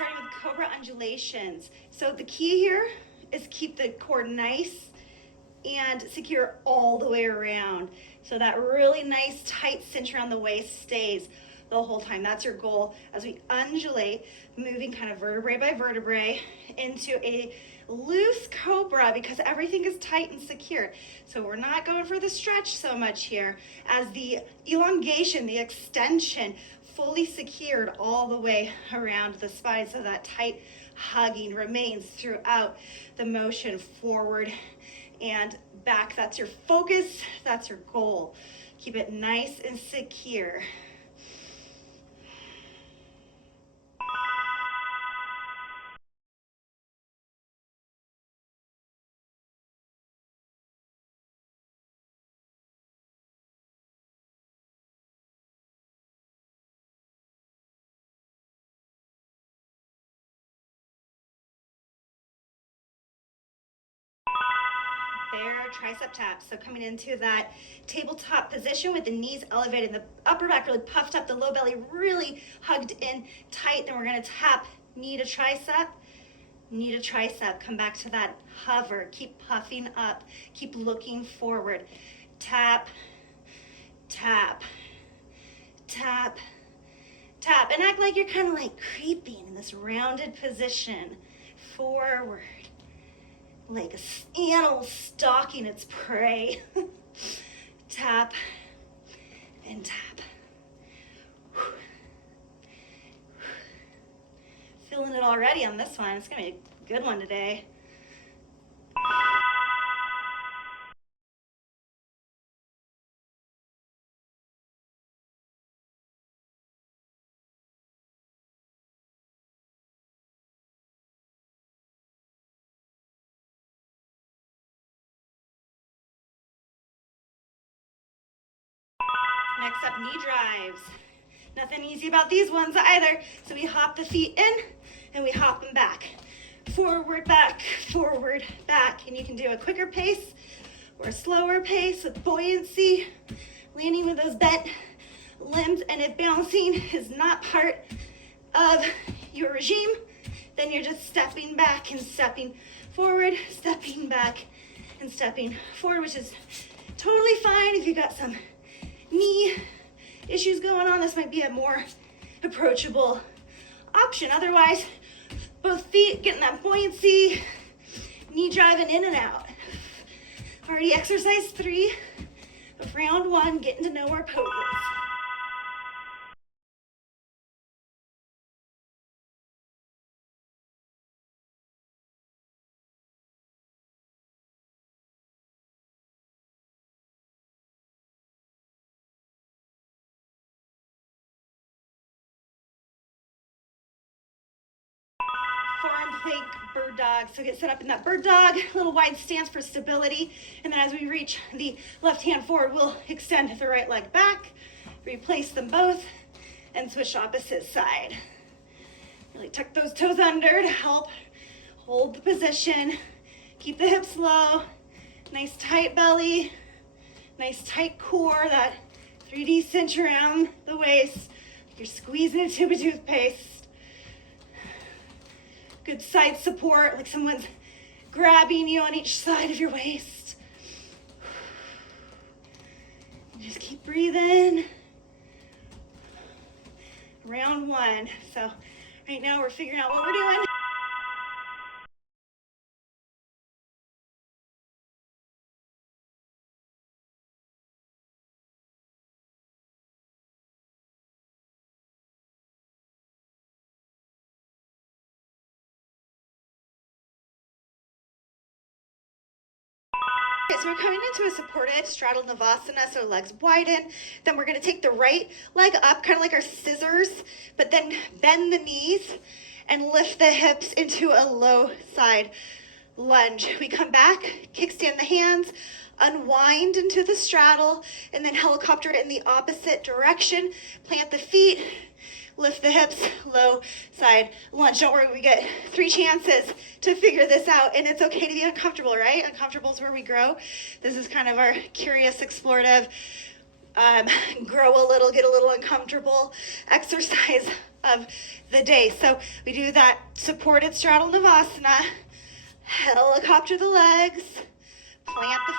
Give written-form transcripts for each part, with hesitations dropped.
starting with cobra undulations. So the key here is keep the core nice and secure all the way around. So that really nice tight cinch around the waist stays the whole time. That's your goal as we undulate, moving kind of vertebrae by vertebrae into a loose cobra because everything is tight and secure. So we're not going for the stretch so much here as the elongation, the extension, fully secured all the way around the spine so that tight hugging remains throughout the motion forward and back. That's your focus, that's your goal. Keep it nice and secure. Bear tricep tap. So coming into that tabletop position with the knees elevated, the upper back really puffed up, the low belly really hugged in tight. Then we're gonna tap knee to tricep, knee to tricep. Come back to that hover. Keep puffing up. Keep looking forward. Tap, tap, tap, tap. And act like you're kind of like creeping in this rounded position. Forward. Like an animal stalking its prey. Tap and tap. Feeling it already on this one. It's gonna be a good one today. Next up, knee drives. Nothing easy about these ones either. So we hop the feet in and we hop them back. Forward, back, and you can do a quicker pace or a slower pace with buoyancy, landing with those bent limbs. And if bouncing is not part of your regime, then you're just stepping back and stepping forward, stepping back and stepping forward, which is totally fine if you got some knee issues going on. This might be a more approachable option. Otherwise, both feet getting that buoyancy, knee driving in and out. Already exercise 3 of round 1, getting to know our poses. Forearm plank, bird dog. So get set up in that bird dog, little wide stance for stability. And then as we reach the left hand forward, we'll extend the right leg back, replace them both, and switch opposite side. Really tuck those toes under to help hold the position. Keep the hips low, nice tight belly, nice tight core, that 3D cinch around the waist. You're squeezing a tube of toothpaste. Good side support, like someone's grabbing you on each side of your waist. Just keep breathing. Round 1. So right now we're figuring out what we're doing. So we're coming into a supported straddle Navasana, so legs widen. Then we're gonna take the right leg up, kind of like our scissors, but then bend the knees and lift the hips into a low side lunge. We come back, kickstand the hands, unwind into the straddle, and then helicopter in the opposite direction. Plant the feet, lift the hips, low side lunge. Don't worry, we get 3 chances to figure this out, and it's okay to be uncomfortable, right? Uncomfortable is where we grow. This is kind of our curious, explorative, grow a little, get a little uncomfortable exercise of the day. So we do that supported straddle Navasana, helicopter the legs, plant the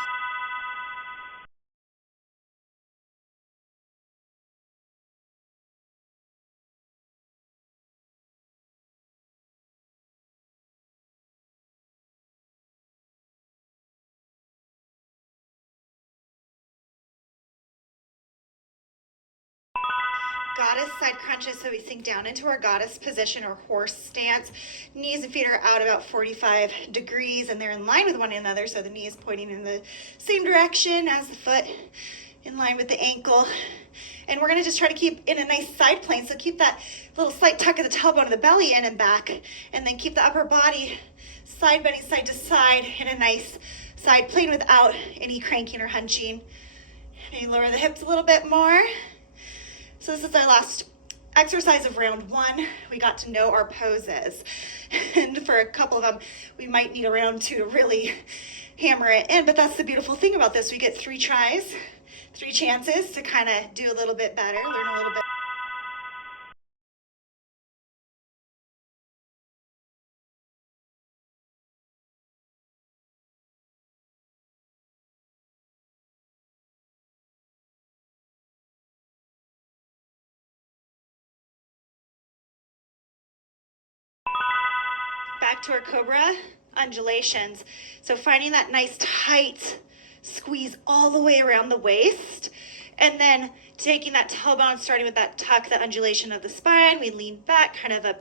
goddess side crunches, so we sink down into our goddess position or horse stance. Knees and feet are out about 45 degrees and they're in line with one another, so the knee is pointing in the same direction as the foot, in line with the ankle. And we're gonna just try to keep in a nice side plane, so keep that little slight tuck of the tailbone of the belly in and back, and then keep the upper body side bending side to side in a nice side plane without any cranking or hunching. Maybe lower the hips a little bit more. So this is our last exercise of round one. We got to know our poses. And for a couple of them, we might need a round two to really hammer it in. But that's the beautiful thing about this. We get 3 tries, 3 chances to kind of do a little bit better, learn a little bit. Back to our cobra undulations. So finding that nice tight squeeze all the way around the waist, and then taking that tailbone, starting with that tuck, the undulation of the spine. We lean back, kind of a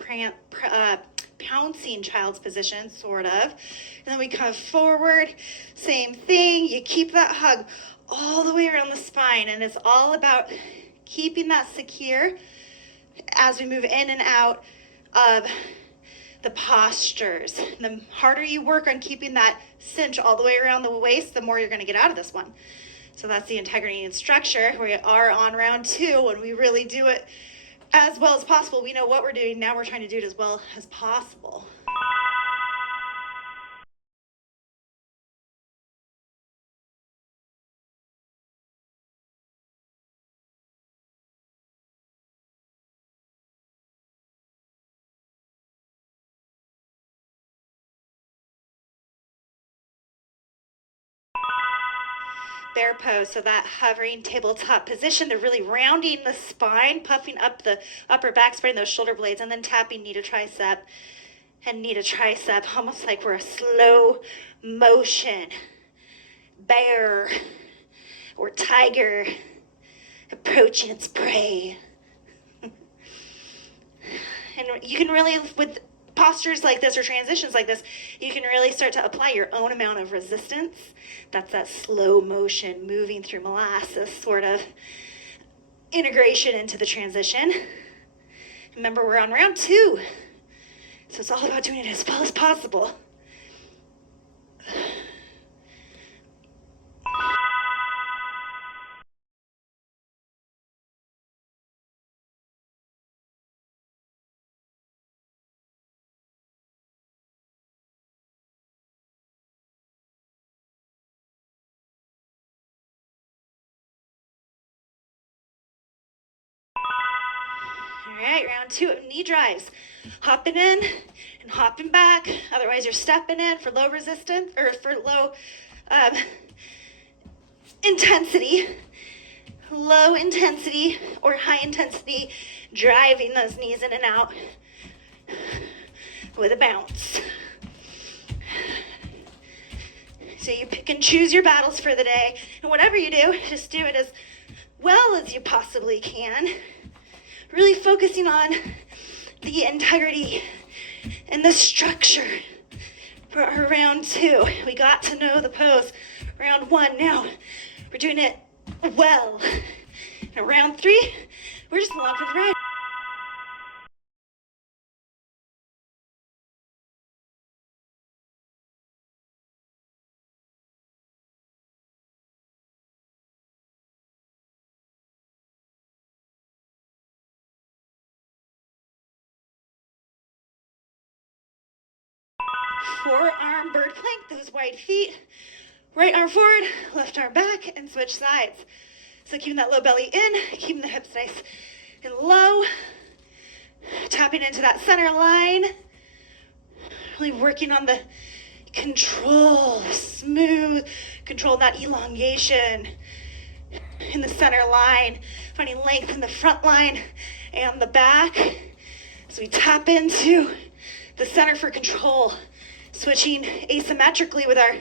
pouncing child's position, sort of. And then we come forward, same thing. You keep that hug all the way around the spine, and it's all about keeping that secure as we move in and out of the postures. The harder you work on keeping that cinch all the way around the waist, the more you're going to get out of this one. So that's the integrity and structure. We are on round 2, and we really do it as well as possible. We know what we're doing. Now we're trying to do it as well as possible. Bear pose, so that hovering tabletop position, they're really rounding the spine, puffing up the upper back, spreading those shoulder blades, and then tapping knee to tricep and knee to tricep, almost like we're a slow motion bear or tiger approaching its prey. And you can really, with postures like this or transitions like this, you can really start to apply your own amount of resistance. That's that slow motion, moving through molasses sort of integration into the transition. Remember, we're on round 2, so it's all about doing it as well as possible. All right, round 2 of knee drives. Hopping in and hopping back. Otherwise, you're stepping in for low resistance or for low intensity. Low intensity or high intensity, driving those knees in and out with a bounce. So you pick and choose your battles for the day. And whatever you do, just do it as well as you possibly can. Really focusing on the integrity and the structure for our round 2. We got to know the pose. Round 1, now we're doing it well. And round 3, we're just along for the ride. Forearm bird plank, those wide feet. Right arm forward, left arm back, and switch sides. So keeping that low belly in, keeping the hips nice and low. Tapping into that center line. Really working on the control, smooth control, that elongation in the center line, finding length in the front line and the back. So we tap into the center for control, switching asymmetrically with our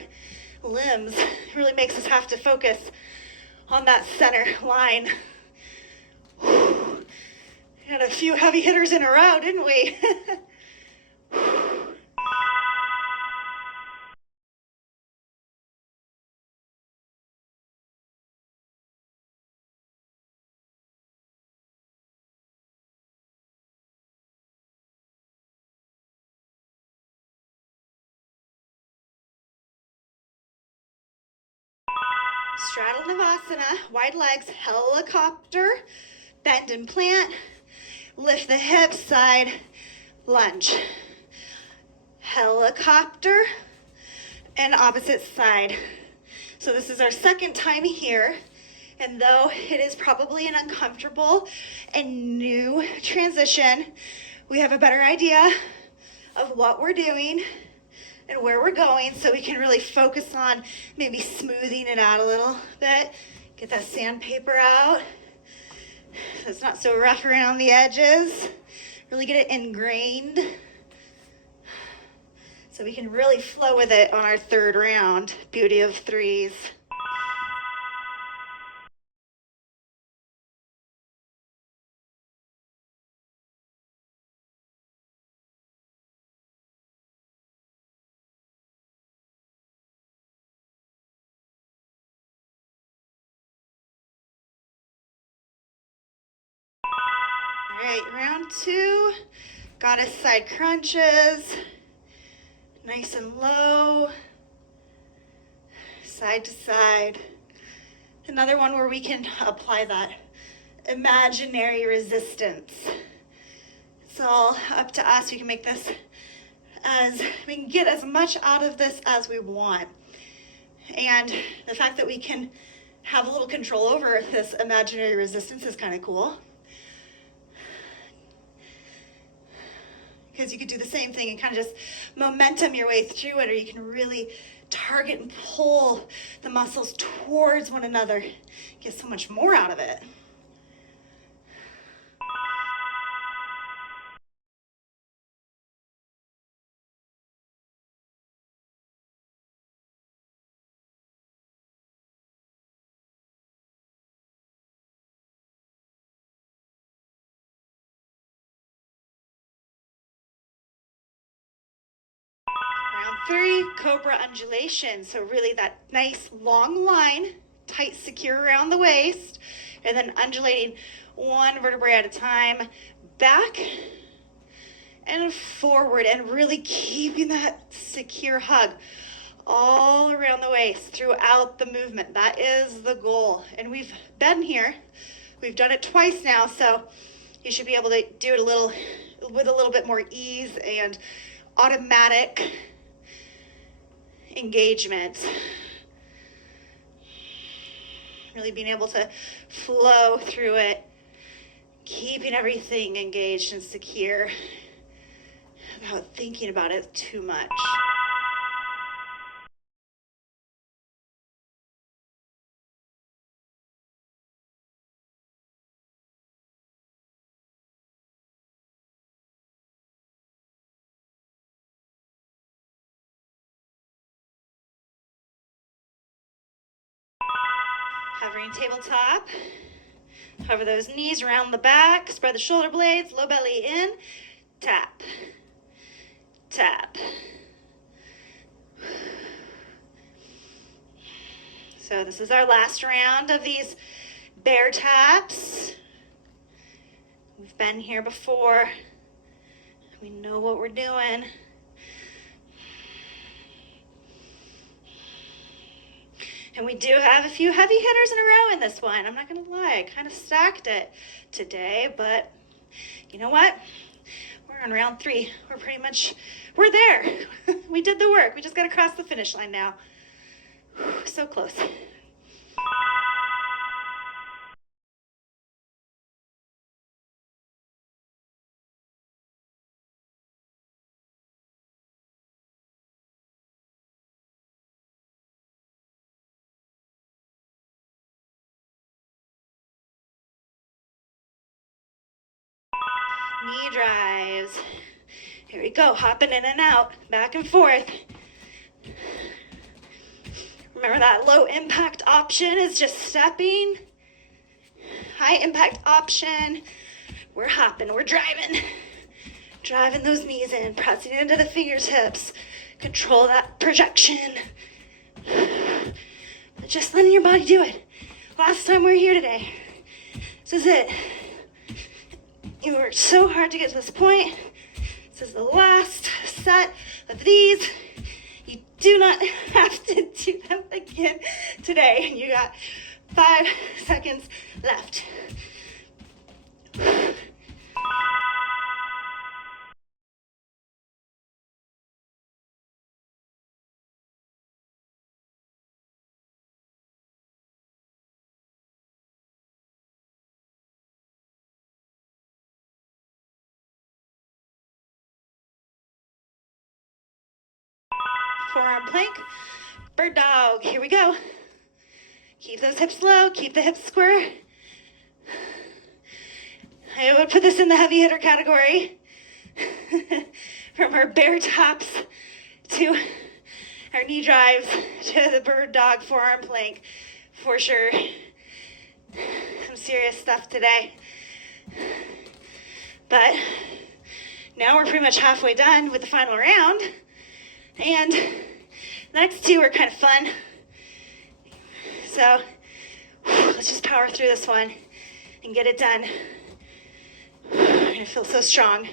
limbs. It really makes us have to focus on that center line. Had a few heavy hitters in a row, didn't we? Straddle Navasana, wide legs, helicopter, bend and plant, lift the hips, side lunge. Helicopter and opposite side. So this is our second time here, and though it is probably an uncomfortable and new transition, we have a better idea of what we're doing and where we're going, so we can really focus on maybe smoothing it out a little bit. Get that sandpaper out so it's not so rough around the edges. Really get it ingrained so we can really flow with it on our third round. Beauty of threes. All right, round two, goddess side crunches, nice and low, side to side. Another one where we can apply that imaginary resistance. It's all up to us. We can make this we can get as much out of this as we want. And the fact that we can have a little control over this imaginary resistance is kind of cool. Because you could do the same thing and kind of just momentum your way through it, or you can really target and pull the muscles towards one another. Get so much more out of it. Round three, cobra undulation. So really that nice long line, tight, secure around the waist, and then undulating one vertebrae at a time, back and forward, and really keeping that secure hug all around the waist throughout the movement. That is the goal. And we've been here. We've done it twice now, so you should be able to do it with a little bit more ease and automatic engagement. Really being able to flow through it, keeping everything engaged and secure without thinking about it too much. Hovering tabletop. Hover those knees around the back. Spread the shoulder blades. Low belly in. Tap. Tap. So this is our last round of these bear taps. We've been here before. We know what we're doing. And we do have a few heavy hitters in a row in this one. I'm not gonna lie, I kind of stacked it today, but you know what? We're on round three. We're there. We did the work. We just gotta cross the finish line now. So close. Knee drives. Here we go, hopping in and out, back and forth. Remember that low impact option is just stepping. High impact option, we're hopping, we're driving. Driving those knees in, pressing into the fingertips. Control that projection. Just letting your body do it. Last time we were here today. This is it. You worked so hard to get to this point. This is the last set of these. You do not have to do them again today. You got 5 seconds left. Forearm plank, bird dog. Here we go. Keep those hips low, keep the hips square. I would put this in the heavy hitter category. From our bear taps to our knee drives to the bird dog forearm plank, for sure. Some serious stuff today. But now we're pretty much halfway done with the final round. And the next two are kind of fun. So let's just power through this one and get it done. I feel so strong.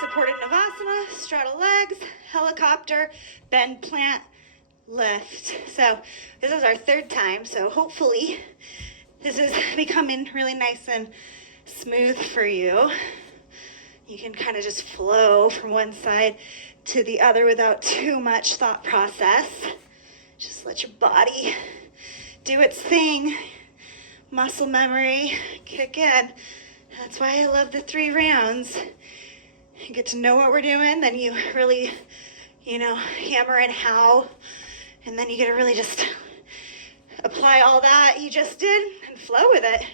Supported Navasana, straddle legs, helicopter, bend, plant, lift. So this is our third time, so hopefully this is becoming really nice and smooth for you. You can kind of just flow from one side to the other without too much thought process. Just let your body do its thing. Muscle memory, kick in. That's why I love the 3 rounds. You get to know what we're doing, then you really, hammer in how, and then you get to really just apply all that you just did and flow with it.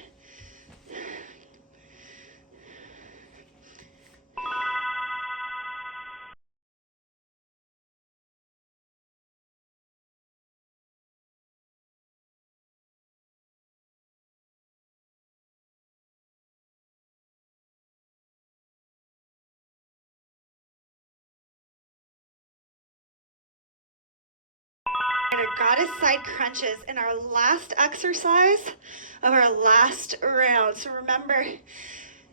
Our goddess side crunches in our last exercise of our last round. So remember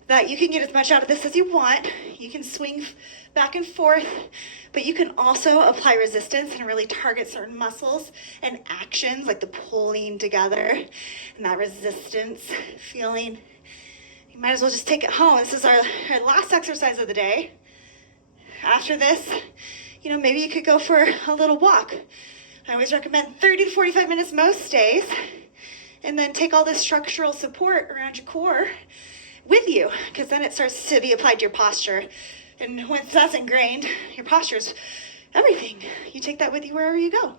that you can get as much out of this as you want. You can swing back and forth, but you can also apply resistance and really target certain muscles and actions like the pulling together and that resistance feeling. You might as well just take it home. This is our last exercise of the day. After this, maybe you could go for a little walk. I always recommend 30 to 45 minutes most days, and then take all this structural support around your core with you, because then it starts to be applied to your posture. And once that's ingrained, your posture is everything. You take that with you wherever you go.